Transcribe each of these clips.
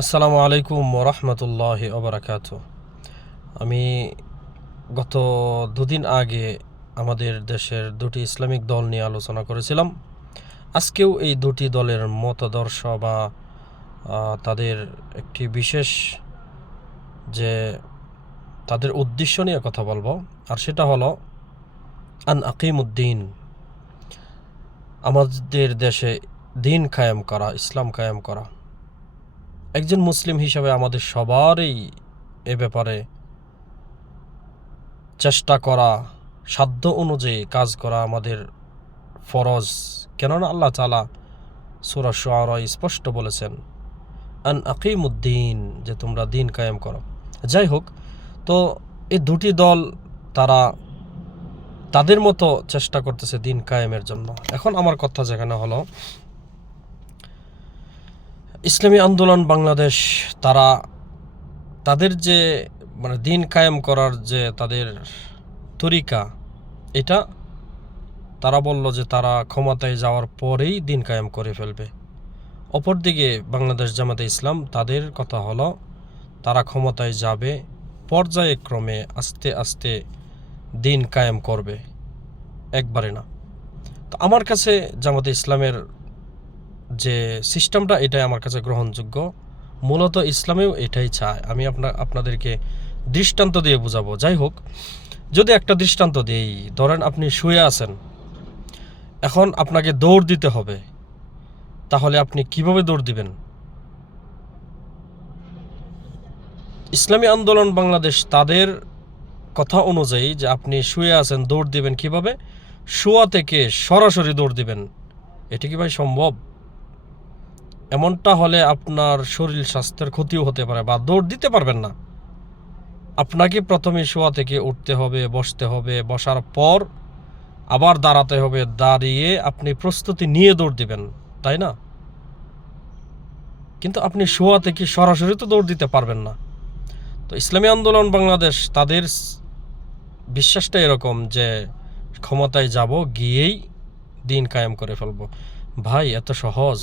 আসসালামু আলাইকুম ওরহমতুল্লাহি ওবরাকাতু। আমি গত দুদিন আগে আমাদের দেশের দুটি ইসলামিক দল নিয়ে আলোচনা করেছিলাম। আজকেও এই দুটি দলের মতাদর্শ বা তাদের একটি বিশেষ যে তাদের উদ্দেশ্য নিয়ে কথা বলবো, আর সেটা হলো আন আকিমুদ্দিন, আমাদের দেশে দিন কায়েম করা, ইসলাম কায়েম করা। একজন মুসলিম হিসাবে আমাদের সবারই এ ব্যাপারে চেষ্টা করা, সাধ্য অনুযায়ী কাজ করা আমাদের ফরজ। কেননা আল্লাহ তাআলা সূরা শুআরা স্পষ্ট বলেছেন আন আকিমুদ্দিন, যে তোমরা দিন কায়েম করো। যাই হোক, তো এই দুটি দল তারা তাদের মতো চেষ্টা করতেছে দিন কায়েমের জন্য। এখন আমার কথা যেখানে হলো, ইসলামী আন্দোলন বাংলাদেশ তারা তাদের যে দিন কায়েম করার যে তাদের তরিকা, এটা তারা বলল যে তারা ক্ষমতায় যাওয়ার পরেই দিন কায়েম করে ফেলবে। অপরদিকে বাংলাদেশ জামাতে ইসলাম, তাদের কথা হলো তারা ক্ষমতায় যাবে, পর্যায়ক্রমে আস্তে আস্তে দিন কায়েম করবে, একবারে না। তো আমার কাছে জামাতে ইসলামের যে সিস্টেমটা, এটাই আমার কাছে গ্রহণযোগ্য। মূলত ইসলামেও এটাই চায়। আমি আপনাদেরকে দৃষ্টান্ত দিয়ে বোঝাবো। যাই হোক, যদি একটা দৃষ্টান্ত দিই, ধরেন আপনি শুয়ে আছেন, এখন আপনাকে দৌড় দিতে হবে, তাহলে আপনি কিভাবে দৌড় দিবেন? ইসলামী আন্দোলন বাংলাদেশ তাদের কথা অনুযায়ী যে আপনি শুয়ে আছেন, দৌড় দিবেন কিভাবে? শোয়া থেকে সরাসরি দৌড় দিবেন। এটি কি ভাই সম্ভব? এমনটা হলে আপনার শরীর স্বাস্থ্যের ক্ষতিও হতে পারে, বা দৌড় দিতে পারবেন না। আপনাকে প্রথমে শোয়া থেকে উঠতে হবে, বসতে হবে, বসার পর আবার দাঁড়াতে হবে, দাঁড়িয়ে আপনি প্রস্তুতি নিয়ে দৌড় দিবেন, তাই না? কিন্তু আপনি শোয়া থেকে সরাসরি তো দৌড় দিতে পারবেন না। তো ইসলামী আন্দোলন বাংলাদেশ তাদের বিশ্বাসটা এরকম যে ক্ষমতায় যাব, গিয়েই দিন কায়েম করে ফেলব। ভাই, এত সহজ?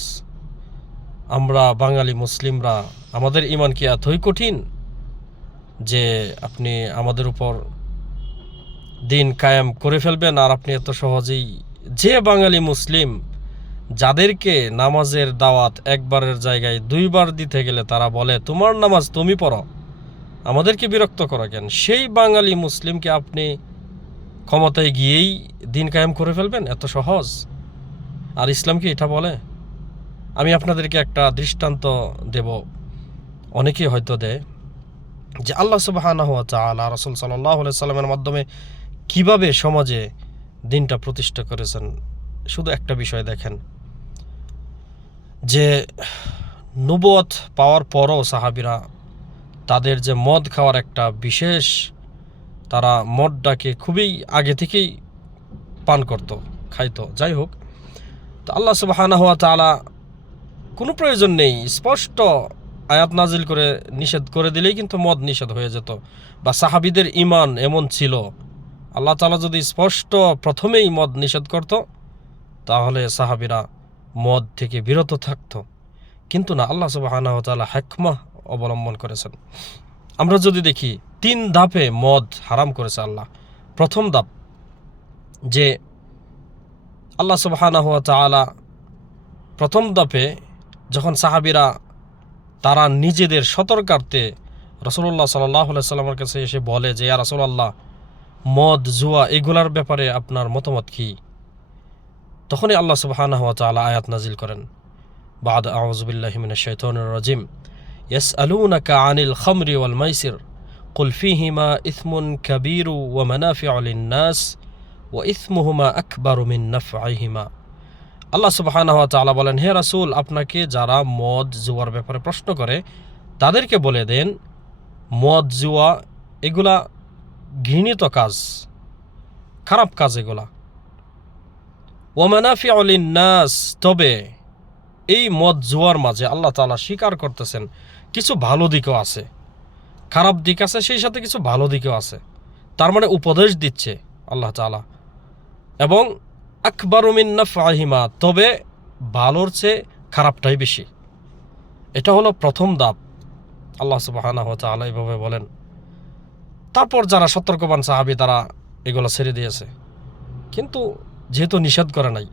আমরা বাঙালি মুসলিমরা, আমাদের ঈমান কি এতই কঠিন যে আপনি আমাদের উপর দিন কায়েম করে ফেলবেন আর আপনি এত সহজেই? যে বাঙালি মুসলিম যাদেরকে নামাজের দাওয়াত একবারের জায়গায় দুইবার দিতে গেলে তারা বলে তোমার নামাজ তুমি পড়ো, আমাদেরকে বিরক্ত করা কেন, সেই বাঙালি মুসলিমকে আপনি ক্ষমতায় গিয়েই দিন কায়েম করে ফেলবেন? এত সহজ? আর ইসলাম কি এটা বলে? আমি আপনাদেরকে একটা দৃষ্টান্ত দেব, অনেকেই হয়তো দেয়, যে আল্লাহ সুবহানাহু ওয়া তাআলা রাসূল সাল্লাল্লাহু আলাইহি সাল্লামের মাধ্যমে কিভাবে সমাজে দিনটা প্রতিষ্ঠা করেছেন। শুধু একটা বিষয় দেখেন, যে নবুয়ত পাওয়ার পরও সাহাবীরা তাদের যে মদ খাওয়ার একটা বিশেষ, তারা মদটাকে খুবই আগে থেকেই পান করত, খাইতো। যাই হোক, তো আল্লাহ সুবহানাহু ওয়া তাআলা কোনো প্রয়োজন নেই, স্পষ্ট আয়াত নাজিল করে নিষেধ করে দিলেই কিন্তু মদ নিষেধ হয়ে যেত। বা সাহাবীদের ঈমান এমন ছিল, আল্লাহ তাআলা যদি স্পষ্ট প্রথমেই মদ নিষেধ করত, তাহলে সাহাবীরা মদ থেকে বিরত থাকত। কিন্তু না, আল্লাহ সুবহানাহু ওয়া তাআলা হিকমাহ অবলম্বন করেছেন। আমরা যদি দেখি, 3 ধাপে মদ হারাম করেছে আল্লাহ। প্রথম ধাপ, যে আল্লাহ সুবহানাহু ওয়া তাআলা প্রথম ধাপে যখন সাহাবীরা তারা নিজেদের সতর্কার্থে রাসূলুল্লাহ সাল্লাল্লাহু আলাইহি সাল্লামের কাছে এসে বলে যে ইয়া রাসূলুল্লাহ, মদ, জুয়া এগুলার ব্যাপারে আপনার মতামত কি? তখনই আল্লাহ সুবহানাহু ওয়া তাআলা আয়াত নাজিল করেন, বাদ আউযু বিল্লাহি মিনাশ শাইতানির রাজিম, ইয়াসআলুনাকা আনিল খামরি ওয়াল মাইসির কুল ফীহিমা ইসমুন কাবীরু ওয়া মানাফিউ লিন-নাস ওয়া ইসমুহুমা আকবারু মিন নাফঈহিমা। আল্লাহ সুবহানাহু ওয়া তাআলা বলেন, হে রাসূল, আপনাকে যারা মদ জুয়ার ব্যাপারে প্রশ্ন করে তাদেরকে বলে দেন, মদ জুয়া এগুলা ঘৃণিত কাজ, খারাপ কাজ এগুলা। ওয়া মানাফিউ লিন-নাস, তবে এই মদ জুয়ার মাঝে আল্লাহ তাআলা স্বীকার করতেছেন কিছু ভালো দিকও আছে, খারাপ দিক আছে, সেই সাথে কিছু ভালো দিকও আছে। তার মানে উপদেশ দিচ্ছে আল্লাহ তাআলা। এবং আকবারু মিন নাফঈহিমা, তবে ভালোর চেয়ে খারাপটাই বেশি। এটা হলো প্রথম ধাপ। আল্লাহ সুবহানাহু ওয়া তাআলা এভাবে বলেন। তারপর যারা সতর্কবান সাহাবী তারা এগুলো ছেড়ে দিয়েছে, কিন্তু যেহেতু নিষেধ করে নাই।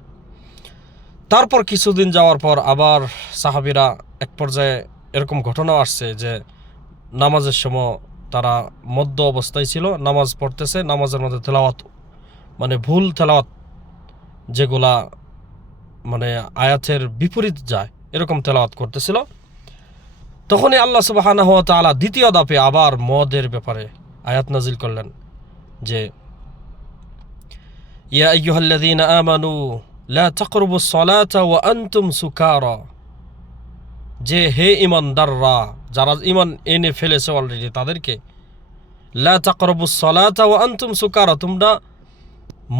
তারপর কিছুদিন যাওয়ার পর আবার সাহাবীরা এক পর্যায়ে এরকম ঘটনাও আসছে যে নামাজের সময় তারা মধ্য অবস্থায় ছিল, নামাজ পড়তেছে, নামাজের মধ্যে তেলাওয়াত মানে ভুল তেলাওয়াত, যেগুলা মানে আয়াতের বিপরীত যায় এরকম তেলাওয়াত করতেছিল। তখনই আল্লাহ সুবহানাহু ওয়া তাআলা দ্বিতীয় ধাপে আবার মদের ব্যাপারে আয়াত নাজিল করলেন যে ইয়া আইয়ুহাল্লাযীনা আমানু লা তাকরাবুস সালাতা ওয়া আনতুম সুকারা, যে হে ঈমানদাররা, যারা ঈমান এনে ফেলেছে অলরেডি তাদেরকে, লা তাকরাবুস সালাতা ওয়া আনতুম সুকারা, তোমরা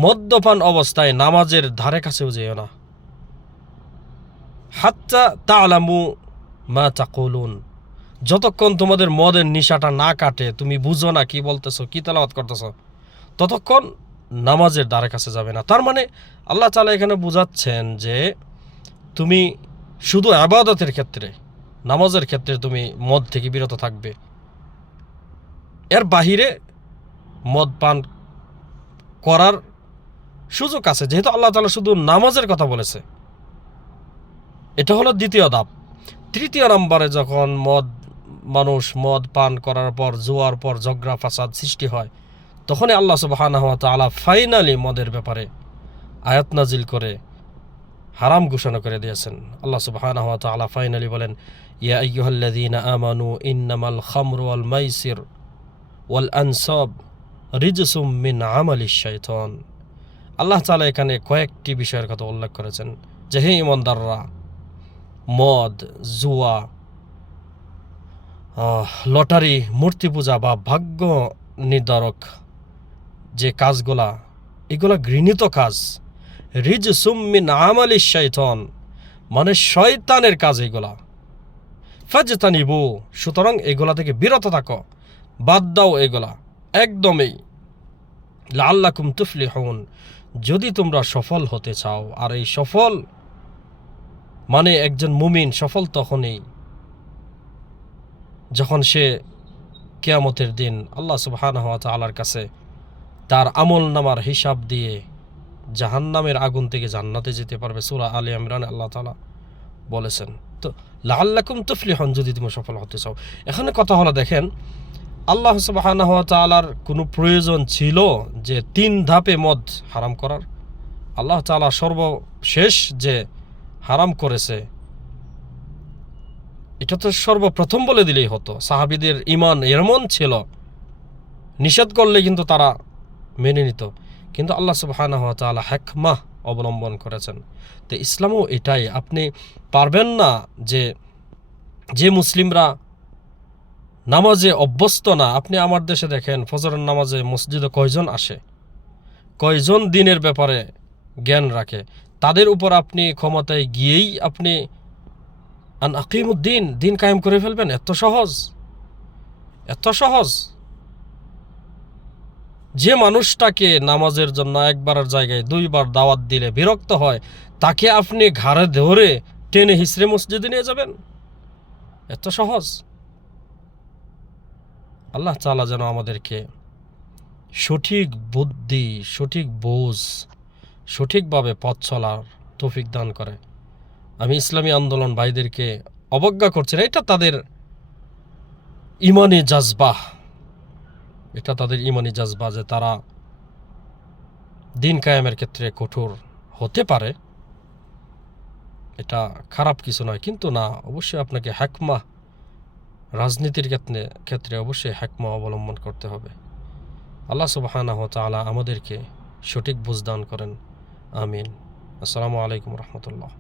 মদ্যপান অবস্থায় নামাজের ধারে কাছেও যেও না, হাত্তা তা'লামু মা তাকুলুন, যতক্ষণ তোমাদের মদের নিশাটা না কাটে, তুমি বুঝো না কি বলতেছো, কি তেলাওয়াত করতেছো, ততক্ষণ নামাজের ধারে কাছে যাবে না। তার মানে আল্লাহ তাআলা এখানে বুঝাচ্ছেন যে তুমি শুধু ইবাদতের ক্ষেত্রে, নামাজের ক্ষেত্রে তুমি মদ থেকে বিরত থাকবে, এর বাহিরে মদ পান করার সুযোগ আছে, যেহেতু আল্লাহ তাআলা শুধু নামাজের কথা বলেছে। এটা হলো দ্বিতীয় ধাপ। তৃতীয় নম্বরে যখন মানুষ মদ পান করার পর, জুয়ার পর ঝগড়া ফাসাদ সৃষ্টি হয়, তখনই আল্লাহ সুবহানাহু ওয়া তাআলা ফাইনালি মদের ব্যাপারে আয়াত নাজিল করে হারাম ঘোষণা করে দিয়েছেন। আল্লাহ সুবহানাহু ওয়া তাআলা ফাইনালি বলেন, ইয়া আইয়ুহাল্লাযীনা আমানু ইন্নামাল খামরু ওয়াল মাইসির ওয়াল আনসাব রিজসুম মিন আমালিশ শাইতান। আল্লাহ তাআলা এখানে কয়েকটি বিষয়ের কথা উল্লেখ করেছেন যে হে ঈমানদাররা, মদ, জুয়া, লটারি, মূর্তি পূজা বা ভাগ্য নির্ধারক যে কাজগুলা, এগুলা ঘৃণিত কাজ। রিজসুম মিন আমালিশ শাইতান, মানে শয়তানের কাজ এগুলা। ফাজতানিবু, সুতরাং এগুলা থেকে বিরত থাকো, বাদ দাও এগুলা একদমই। লাআল্লাকুম তুফলিহুন, যদি তোমরা সফল হতে চাও। আর এই সফল মানে একজন মুমিন সফল তখনই যখন সে কিয়ামতের দিন আল্লাহ সুবহানাহু ওয়া তাআলার কাছে তার আমল নামার হিসাব দিয়ে জাহান্নামের আগুন থেকে জান্নাতে যেতে পারবে। সূরা আলে ইমরান আল্লাহ তাআলা বলেছেন। তো লাআল্লাকুম তুফলিহুন, যদি তুমি সফল হতে চাও। এখানে কথা হলো, দেখেন আল্লাহ সুবহানাহু ওয়া তাআলার কোনো প্রয়োজন ছিল যে 3 ধাপে মদ হারাম করার? আল্লাহ তাআলা সর্বশেষ যে হারাম করেছে এটা তো সর্বপ্রথম বলে দিলেই হতো। সাহাবীদের ঈমান এমন ছিল, নিষেধ করলে কিন্তু তারা মেনে নিত, কিন্তু আল্লাহ সুবহানাহু ওয়া তাআলা হিকমাহ অবলম্বন করেছেন। তো ইসলামও এটাই। আপনি পারবেন না যে মুসলিমরা নামাজে অভ্যস্ত না, আপনি আমার দেশে দেখেন ফজরের নামাজে মসজিদে কয়জন আসে, কয়জন দিনের ব্যাপারে জ্ঞান রাখে, তাদের উপর আপনি ক্ষমতায় গিয়েই আপনি আন আকিমুদ্দিন, দিন কায়েম করে ফেলবেন? এত সহজ, এত সহজ। যে মানুষটাকে নামাজের জন্য একবারের জায়গায় 2 বার দাওয়াত দিলে বিরক্ত হয়, তাকে আপনি ঘাড়ে ধরে টেনে হিসড়ে মসজিদে নিয়ে যাবেন? এত সহজ। আল্লাহ তাআলা যেন আমাদেরকে সঠিক বুদ্ধি, সঠিক বোঝ, সঠিকভাবে পথ চলার তৌফিক দান করে। আমি ইসলামী আন্দোলন ভাইদেরকে অবজ্ঞা করছি না, এটা তাদের ঈমানি জাজবা, এটা তাদের ঈমানি জাজবা যে তারা দিন কায়েমের ক্ষেত্রে কঠোর হতে পারে, এটা খারাপ কিছু নয়। কিন্তু না, অবশ্যই আপনাকে হিকমাহ, রাজনীতির ক্ষেত্রে অবশ্যই হিকমাহ অবলম্বন করতে হবে। আল্লাহ সুবহানাহু ওয়া তাআলা আমাদেরকে সঠিক বুঝ দান করেন। আমিন। আসসালামু আলাইকুম রহমতুল্লাহ।